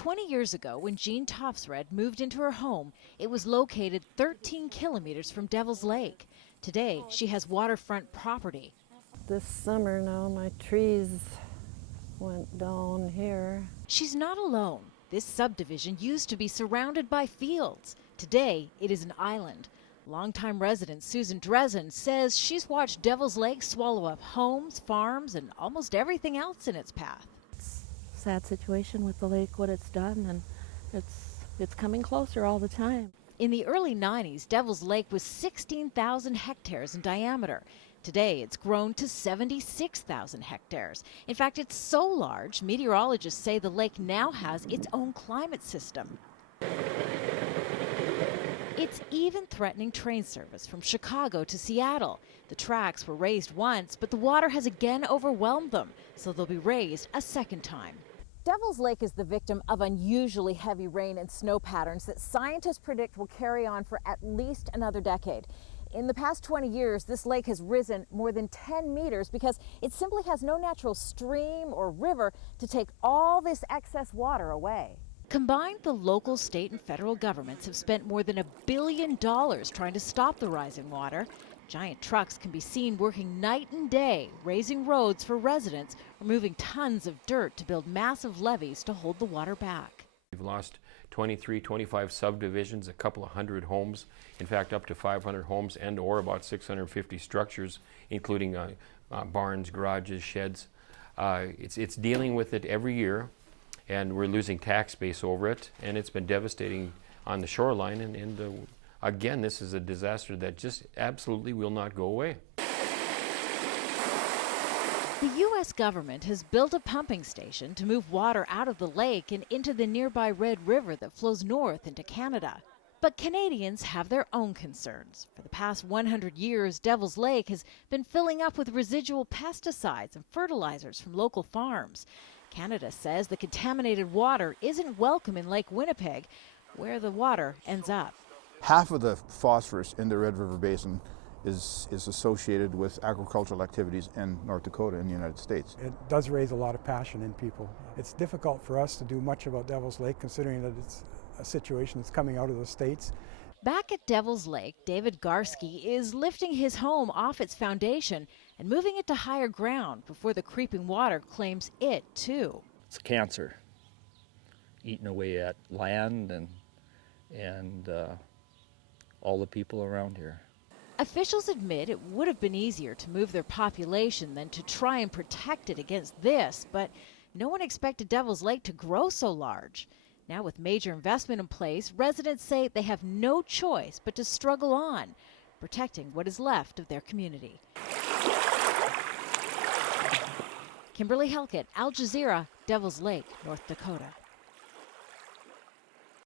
20 years ago, when Jean Topsred moved into her home, it was located 13 kilometers from Devil's Lake. Today, she has waterfront property. This summer now, my trees went down here. She's not alone. This subdivision used to be surrounded by fields. Today, it is an island. Longtime resident Susan Drezen says she's watched Devil's Lake swallow up homes, farms, and almost everything else in its path. It's a sad situation with the lake, what it's done, and it's coming closer all the time. In the early 90s, Devil's Lake was 16,000 hectares in diameter. Today, it's grown to 76,000 hectares. In fact, it's so large, meteorologists say the lake now has its own climate system. It's even threatening train service from Chicago to Seattle. The tracks were raised once, but the water has again overwhelmed them, so they'll be raised a second time. Devil's Lake is the victim of unusually heavy rain and snow patterns that scientists predict will carry on for at least another decade. In the past 20 years, this lake has risen more than 10 meters because it simply has no natural stream or river to take all this excess water away. Combined, the local, state, and federal governments have spent more than $1 billion trying to stop the rising water. Giant trucks can be seen working night and day, raising roads for residents, removing tons of dirt to build massive levees to hold the water back. We've lost 23, 25 subdivisions, a couple of hundred homes, in fact up to 500 homes and/or about 650 structures, including barns, garages, sheds. It's dealing with it every year, and we're losing tax base over it, and it's been devastating on the shoreline, and again, this is a disaster that just absolutely will not go away. The U.S. government has built a pumping station to move water out of the lake and into the nearby Red River that flows north into Canada. But Canadians have their own concerns. For the past 100 years, Devil's Lake has been filling up with residual pesticides and fertilizers from local farms. Canada says the contaminated water isn't welcome in Lake Winnipeg, where the water ends up. Half of the phosphorus in the Red River Basin is associated with agricultural activities in North Dakota in the United States. It does raise a lot of passion in people. It's difficult for us to do much about Devil's Lake, considering that it's a situation that's coming out of the States. Back at Devil's Lake, David Garski is lifting his home off its foundation and moving it to higher ground before the creeping water claims it, too. It's cancer, eating away at land and all the people around here. Officials admit it would have been easier to move their population than to try and protect it against this, but no one expected Devil's Lake to grow so large. Now, with major investment in place, residents say they have no choice but to struggle on, protecting what is left of their community. Kimberly Helkett, Al Jazeera, Devil's Lake, North Dakota.